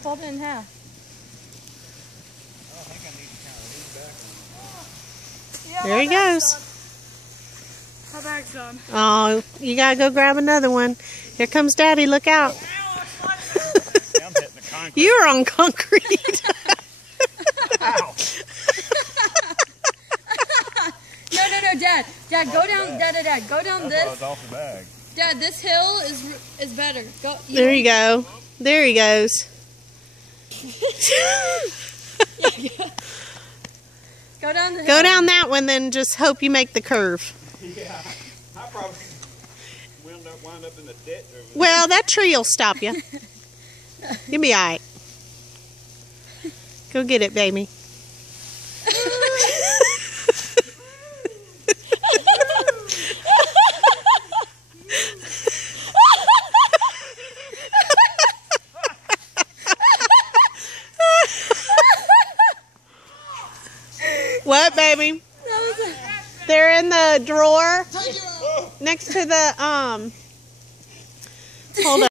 Fold it in half. I think I need to kind of lean back on it. Yeah, There he goes. My bag's gone. Oh, you gotta go grab another one. Here comes Daddy. Look out. Yeah, I'm hitting the concrete. You're on concrete. Ow. No, Dad. Dad, go down. Dad, go down That's why I this. was off the bag. Dad, this hill is better. Go. There you go. There he goes. Go down the hill. Go down that one, then just hope you make the curve. Yeah, I probably wind up in the ditch over there. Well, that tree will stop you. You'll be all right. Go get it, baby. What, baby? They're in the drawer next to the hold on.